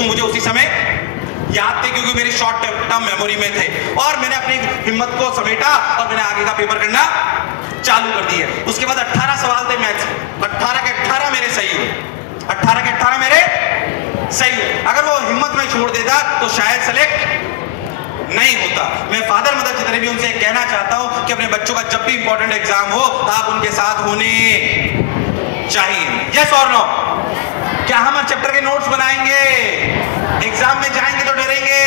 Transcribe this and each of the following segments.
वो मुझे उसी समय याद थे क्योंकि मेरी शॉर्ट टर्म मेमोरी में थे, और मैंने अपनी हिम्मत को समेटा और मैंने आगे का पेपर करना चालू कर दिया। उसके बाद 18 सवाल थे मैथ्स, 18 के 18 मेरे सही हुए, 18 के 18 मेरे सही हुए। अगर वो हिम्मत में छोड़ देता तो शायद सेलेक्ट नहीं होता। मैं फादर मदर जितने भी उनसे कहना चाहता हूं कि अपने बच्चों का जब भी इंपॉर्टेंट एग्जाम हो आप उनके साथ होने चाहिए। यस और नो? क्या हम हर चैप्टर के नोट्स बनाएंगे? एग्जाम में जाएंगे तो डरेंगे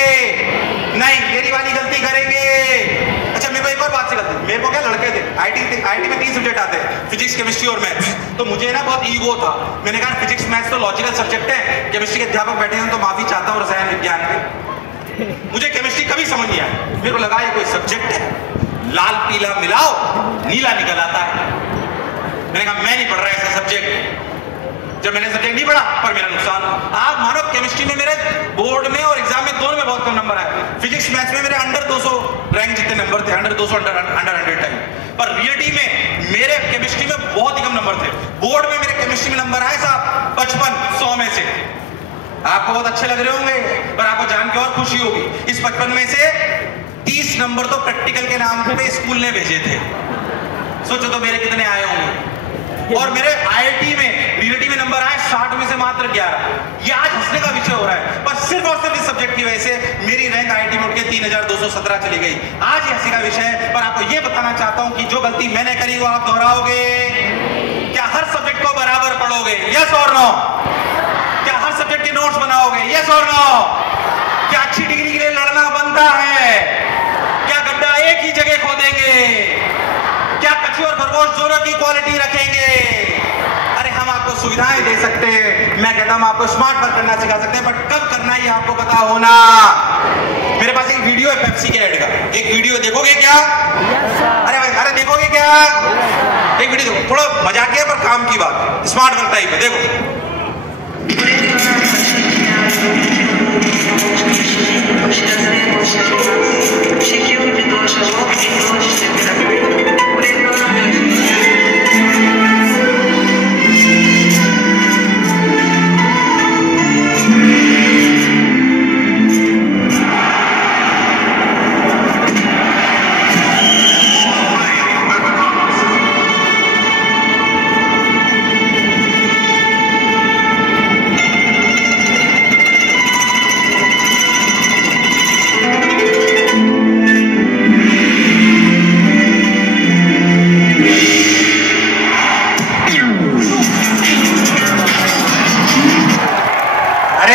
नहीं, मेरी वाली गलती करेंगे। अच्छा, मेरे को एक और बात से गलती, मेरे को क्या लड़के थे आईटी में 3 सब्जेक्ट आते हैं, फिजिक्स केमिस्ट्री और मैथ्स। तो मुझे ना बहुत ईगो था, मैंने कहा फिजिक्स मैथ्स तो लॉजिकल सब्जेक्ट है, केमिस्ट्री के अध्यापक बैठे हैं तो माफी चाहता हूँ रसायन विज्ञान के, मुझे केमिस्ट्री कभी समझ नहीं आया। मेरे को लगा ये कोई सब्जेक्ट है, लाल पीला मिलाओ नीला निकल आता है। मैंने कहा मैं नहीं पढ़ रहा ऐसा सब्जेक्ट। जब मैंने सब्जेक्ट नहीं पढ़ा पर मेरा नुकसान। आप मानो केमिस्ट्री में मेरे बोर्ड में और एग्जाम में दोनों में बहुत कम नंबर आए। फिजिक्स मैथ्स में मेरे अंडर 200 रैंक जितने नंबर थे, अंडर 200 अंडर 100 टाइम। पर रियलिटी में मेरे केमिस्ट्री में बहुत ही कम नंबर थे। बोर्ड में मेरे केमिस्ट्री में नंबर आए साहब 55 100 में से। आपको बहुत अच्छे लग रहे होंगे पर आपको जान के और खुशी होगी, इस 55 में से 30 नंबर तो प्रैक्टिकल के नाम पे स्कूल ने भेजे थे। सोचो तो मेरे कितने आए होंगे। और मेरे आईआईटी में रियलिटी में नंबर आए 60 में से मात्र 11। ये आज हंसने का विषय हो रहा है, पर सिर्फ और सिर्फ इस सब्जेक्ट की वजह से मेरी रैंक आईआईटी में उठ के 3217 चली गई। आज हंसी का विषय है, पर आपको ये बताना चाहता हूं कि जो गलती मैंने करी वो आप दोहराओगे? क्या हर सब्जेक्ट को बराबर पढ़ोगे? यस और नो? क्या हर सब्जेक्ट के नोट्स बनाओगे? यस और नो? क्या अच्छी डिग्री के लिए लड़ना बनता है? क्या गड्ढा एक ही जगह खोदेंगे? क्या कच्ची और खरगोश दोनों की क्वालिटी रखेंगे? अरे हम आपको सुविधाएं दे सकते हैं, मैं कहता हूं आपको स्मार्ट वर्क करना सिखा सकते हैं, बट कब करना ये आपको पता होना। मेरे पास एक वीडियो है पेप्सी के ऐड का, एक वीडियो देखोगे क्या? अरे देखोगे क्या? एक वीडियो देखो, थोड़ा मजाकिया पर काम की बात, स्मार्ट वर्क टाइप है, देखो।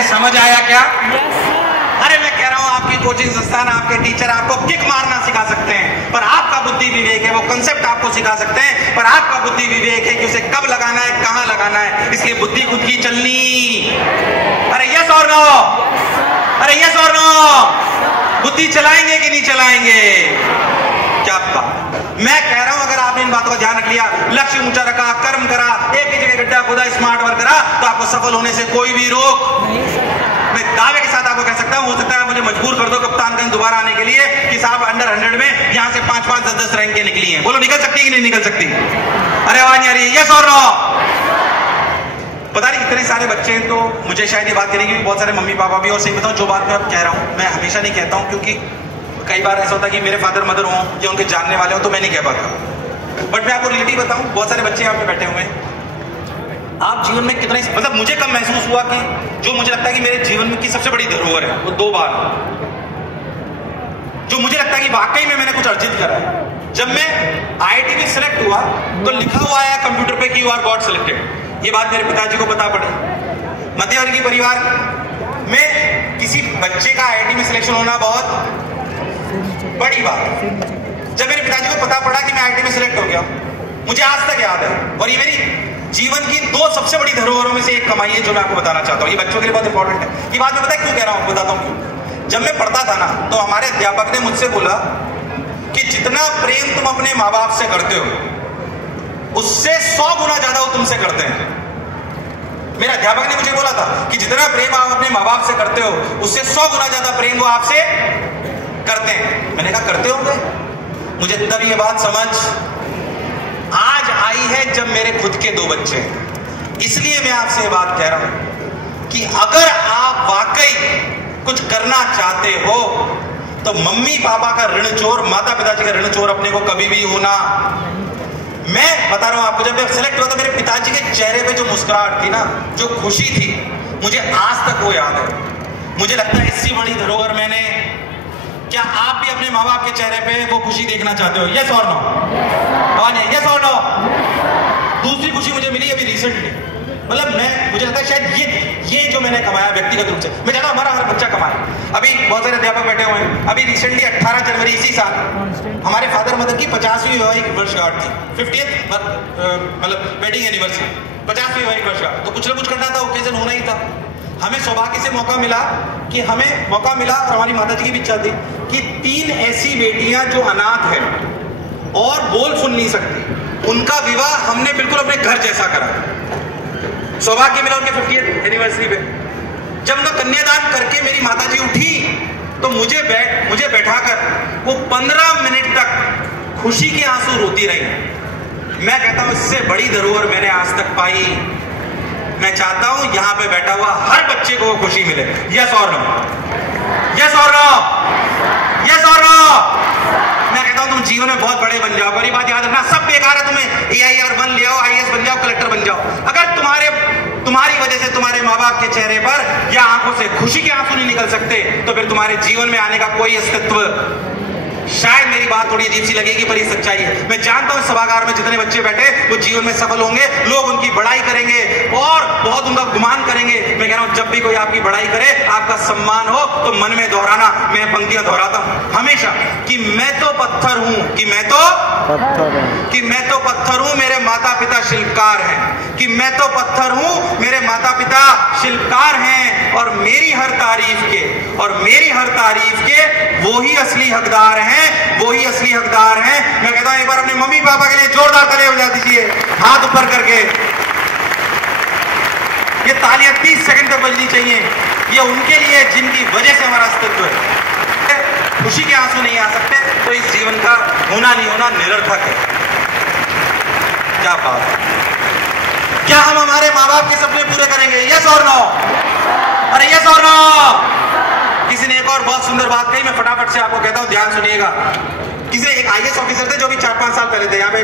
समझ आया क्या? अरे मैं कह रहा हूं आपकी कोचिंग संस्थान, आपके टीचर आपको किक मारना सिखा सकते हैं, पर आपका बुद्धि विवेक है, वो कंसेप्ट आपको सिखा सकते हैं, पर आपका बुद्धि विवेक है कि उसे कब लगाना है, कहां लगाना है, इसलिए बुद्धि खुद की चलनी। अरे यस और नो? अरे यस और नो? बुद्धि चलाएंगे कि नहीं चलाएंगे? क्या बात। मैं कह रहा हूं अगर आपने इन बातों का ध्यान रख लिया, लक्ष्य ऊंचा रखा, कर्म करा, एक ही जगह गड्ढा खुदा, स्मार्ट वर्क करा, तो आपको सफल होने से कोई भी रोक। मैं दावे के साथ आपको कह सकता हूं, हो सकता है मुझे मजबूर कर दो कप्तानगंज दोबारा आने के लिए कि साहब अंडर 100 में यहां से 5-5, 10-10 रैंक के निकली हैं। बोलो निकल सकती कि नहीं निकल सकती? अरे आवाज नहीं आ रही? यस और नो? पता नहीं कितने सारे बच्चे हैं, तो मुझे शायद ये बात कहने की बहुत सारे मम्मी पापा भी, और सही बताऊं जो बात मैं अब कह रहा हूं मैं हमेशा नहीं कहता हूं, क्योंकि कई बार ऐसा होता है कि मेरे फादर मदर हों या उनके जानने वाले हों तो मैं नहीं कह पाता। बट मैं आपको रियलिटी बताऊं, बहुत सारे बच्चे यहाँ पे बैठे हुए हैं, आप जीवन में कितना, मतलब मुझे कब महसूस हुआ कि जो मुझे लगता है कि मेरे जीवन में की सबसे बड़ी धरोहर है वो 2 बार, जो मुझे लगता है कि वाकई में मैंने कुछ अर्जित करा है। जब मैं आईआईटी में सिलेक्ट हुआ तो लिखा हुआ आया कंप्यूटर पे कि यू आर गॉट सिलेक्टेड। ये बात मेरे पिताजी को पता पड़ी। मध्यवर्गीय परिवार में किसी बच्चे का आईआईटी में सिलेक्शन होना बहुत बड़ी बात। जब मेरे पिताजी को पता पड़ा कि मैं आईआईटी में सिलेक्ट हो गया, मुझे आज तक याद है, और ये मेरी जीवन की 2 सबसे बड़ी धरोहरों में से एक कमाई है जो मैं आपको बताना चाहता हूँ। ये बच्चों के लिए बहुत इंपॉर्टेंट है। ये बात मैं पता है क्यों कह रहा हूँ, बताता हूँ क्यों। जब मैं पढ़ता था ना तो हमारे अध्यापक ने मुझसे बोला कि जितना प्रेम तुम अपने माँ बाप से करते हो उससे 100 गुना ज्यादा वो तुमसे करते हैं। मेरे अध्यापक ने मुझे बोला था कि जितना प्रेम आप अपने माँ बाप से करते हो उससे 100 गुना ज्यादा प्रेम वो आपसे करते हैं। मैंने कहा करते होंगे? मुझे तब ये बात समझ आज आई है जब मेरे खुद के 2 बच्चे हैं। इसलिए मैं आपसे ये बात कह रहा हूं कि अगर आप वाकई करना चाहते हो तो मम्मी पापा का ऋण चोर, माता पिताजी का ऋण चोर अपने को कभी भी होना। मैं बता रहा हूं आपको, जब मैं सिलेक्ट हुआ था मेरे पिताजी के चेहरे पे जो मुस्कुराहट थी ना, जो खुशी थी, मुझे आज तक वो याद है। मुझे लगता है इससे बड़ी धरोहर मैंने, क्या आप भी अपने माँ बाप के चेहरे पे वो खुशी देखना चाहते हो? यस और नो? कौन है यस और नो? दूसरी खुशी मुझे मिली अभी रिसेंटली, मतलब मुझे लगता है शायद ये जो मैंने कमाया व्यक्तिगत रूप से, मैं चाहता हूं हमारा बच्चा कमाए। अभी बहुत सारे अध्यापक बैठे हुए हैं, अभी रिसेंटली 18 जनवरी इसी साल हमारे फादर मदर की 50वीं वैवाहिक वर्षगांठ थी, 50th मतलब वेडिंग एनिवर्सरी, 50वीं वैवाहिक वर्षगांठ। तो कुछ ना कुछ करना था, ओकेजन होना ही था। हमें सौभाग्य से मौका मिला और हमारी माताजी की भी इच्छा थी कि 3 ऐसी बेटियां जो अनाथ है और बोल सुन नहीं सकती, उनका विवाह हमने बिल्कुल अपने घर जैसा करा। सौभाग्य मिला उनके 50th एनिवर्सरी पे। जब उनका कन्यादान करके मेरी माताजी उठी तो मुझे बैठाकर वो 15 मिनट तक खुशी के आंसू रोती रही। मैं कहता हूं इससे बड़ी धरोहर मैंने आज तक पाई। मैं चाहता हूं यहां पे बैठा हुआ हर बच्चे को वो खुशी मिले। यस और नो? यस और नो? यस और नो? मैं कहता हूं तुम जीवन में बहुत बड़े बन जाओ। बड़ी बात याद रखना, सब बेकार है। तुम्हें AIR बन ले आओ, IAS बन जाओ, कलेक्टर बन जाओ, अगर तुम्हारी वजह से तुम्हारे माँ बाप के चेहरे पर या आंखों से खुशी के आंसू नहीं निकल सकते तो फिर तुम्हारे जीवन में आने का कोई अस्तित्व। शायद मेरी बात थोड़ी अजीब सी लगेगी पर ये सच्चाई है। मैं जानता हूं सभागार में जितने बच्चे बैठे वो जीवन में सफल होंगे, लोग उनकी बड़ाई करेंगे और बहुत उनका गुमान करेंगे। मैं कह रहा हूं जब भी कोई आपकी बड़ाई करे, आपका सम्मान हो, तो मन में दोहराना, मैं पंक्तियां दोहराता हूं हमेशा कि मैं तो पत्थर हूं, कि मैं तो पत्थर हूं, मेरे माता पिता शिल्पकार हैं, कि मैं तो पत्थर हूं, मेरे माता पिता शिल्पकार हैं, और मेरी हर तारीफ के वो ही असली हकदार हैं, वो ही असली हकदार हैं। मैं कहता हूं एक बार अपने मम्मी पापा के लिए जोरदार तालियां बजा दीजिए, हाथ ऊपर करके। ये तालियां 30 सेकंड तक बजनी चाहिए। ये उनके लिए जिनकी वजह से हमारा अस्तित्व है। खुशी के आंसू नहीं आ सकते तो इस जीवन का होना नहीं होना निरर्थक है। क्या बात है? क्या हम हमारे माँ बाप के सपने पूरे करेंगे? यस और नो? अरे यस और नो? किसी ने एक और बहुत सुंदर बात कही, मैं फटाफट से आपको कहता हूं, ध्यान सुनिएगा। किसी एक IAS ऑफिसर थे जो भी 4-5 साल पहले थे, यहाँ पे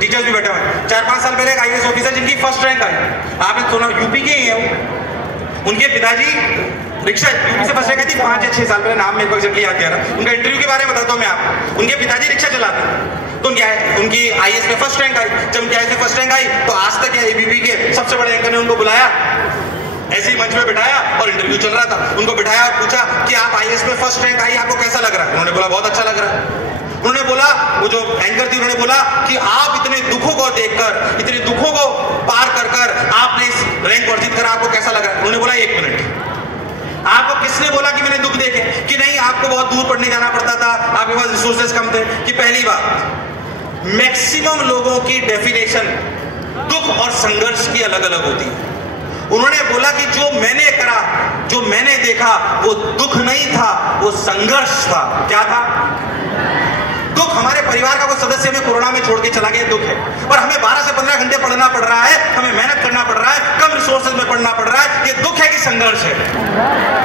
टीचर्स भी बैठे हुए हैं। 4-5 साल पहले एक IAS ऑफिसर जिनकी फर्स्ट रैंक आई, आपने सुना, यूपी के ही है वो। उनके पिताजी रिक्शा, यूपी से फर्स्ट रैंक आई थी 5 या 6 साल पहले, नाम मेरे को एग्जैक्टली याद नहीं आ रहा। उनका इंटरव्यू के बारे में बताता हूँ मैं आपको। उनके पिताजी रिक्शा चलाते, तो उनकी IAS में फर्स्ट रैंक आई। जब उनकी IAS में फर्स्ट रैंक आई तो आज तक ABP के सबसे बड़े एंकर ने उनको बुलाया, ऐसे ही मंच में बिठाया और इंटरव्यू चल रहा था। उनको बिठाया और पूछा कि आप IAS में फर्स्ट रैंक आई, आपको कैसा लग रहा है? उन्होंने बोला बहुत अच्छा लग रहा है। उन्होंने बोला, वो जो एंकर थी उन्होंने बोला कि आप इतने दुखों को देखकर, इतने दुखों को पार कर आपने इस रैंक को अर्जित करा, आपको कैसा लग रहा है? उन्होंने बोला 1 मिनट। आपको किसने बोला कि मैंने दुख देखे? कि नहीं, आपको बहुत दूर पढ़ने जाना पड़ता था, आपके पास रिसोर्सेज कम थे। कि पहली बात, मैक्सिमम लोगों की डेफिनेशन दुख और संघर्ष की अलग अलग होती है। उन्होंने बोला कि जो मैंने करा, जो मैंने देखा, वो दुख नहीं था, वो संघर्ष था। क्या था? दुख हमारे परिवार का कोई सदस्य हमें कोरोना में छोड़ के चला गया, दुख है। और हमें 12 से 15 घंटे पढ़ना पड़ रहा है, हमें मेहनत करना पड़ रहा है, कम रिसोर्सेज में पढ़ना पड़ रहा है, ये दुख है कि संघर्ष है?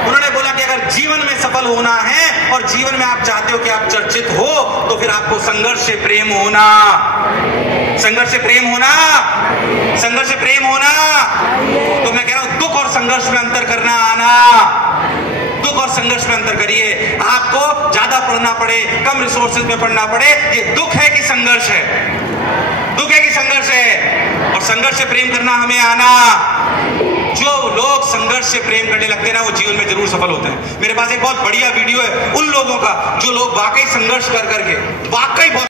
उन्होंने बोला कि अगर जीवन में सफल होना है और जीवन में आप चाहते हो कि आप चर्चित हो, तो फिर आपको संघर्ष से प्रेम होना, संघर्ष से प्रेम होना, संघर्ष से प्रेम होना। तो मैं कह रहा हूं दुख और संघर्ष में अंतर करना आना। दुख और संघर्ष में अंतर करिए। आपको ज्यादा पढ़ना पड़े, कम रिसोर्सेज में पढ़ना पड़े, ये दुख है कि संघर्ष है? दुख है कि संघर्ष है? और संघर्ष से प्रेम करना हमें आना। जो लोग संघर्ष से प्रेम करने लगते हैं ना, वो जीवन में जरूर सफल होते हैं। मेरे पास एक बहुत बढ़िया वीडियो है उन लोगों का जो लोग वाकई संघर्ष कर करके वाकई बहुत